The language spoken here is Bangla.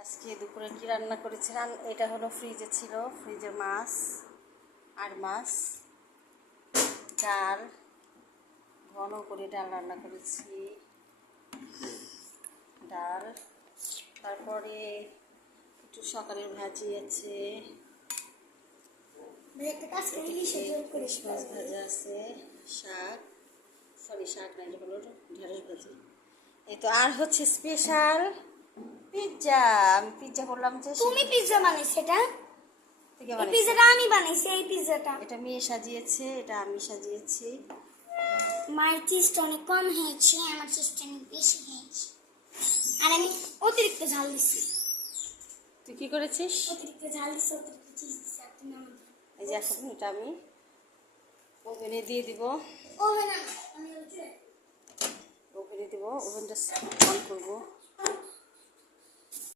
আজকে দুপুরে কি রান্না করেছিলাম, এটা হলো ফ্রিজে ছিল, ফ্রিজের মাছ আর মাছ, ডাল, ঘন করে ডাল রান্না করেছি, ডাল, তারপরে একটু সকালের ভাজি আছে, ইলিশ মাছ ভাজা আছে, শাক, শাক না, এটা হলো ঢেঁড়স ভাজি। এই তো, আর হচ্ছে স্পেশাল পিৎজা। আমি পিৎজা করলাম যে, তুমি পিৎজা বানাইছো? এটা এই পিৎজাটা আমি বানাইছি। এই পিৎজাটা এটা মেয়ে সাজিয়েছে, এটা আমি সাজিয়েছি। মায়ের চিজটা অনেক কম হয়েছে, আমার চিজটা অনেক বেশি হয়েছে, আর আমি অতিরিক্ত ঝাল দিছি। তুই কি করেছিস? অতিরিক্ত ঝাল দিছি, অতিরিক্ত চিজ দিছি। আর তুমি আমার এই যে এখন এটা আমি ওভেনে দিয়ে দিব। ওভেন আমি ওভেনে দিব, ওভেনটা অন করবো।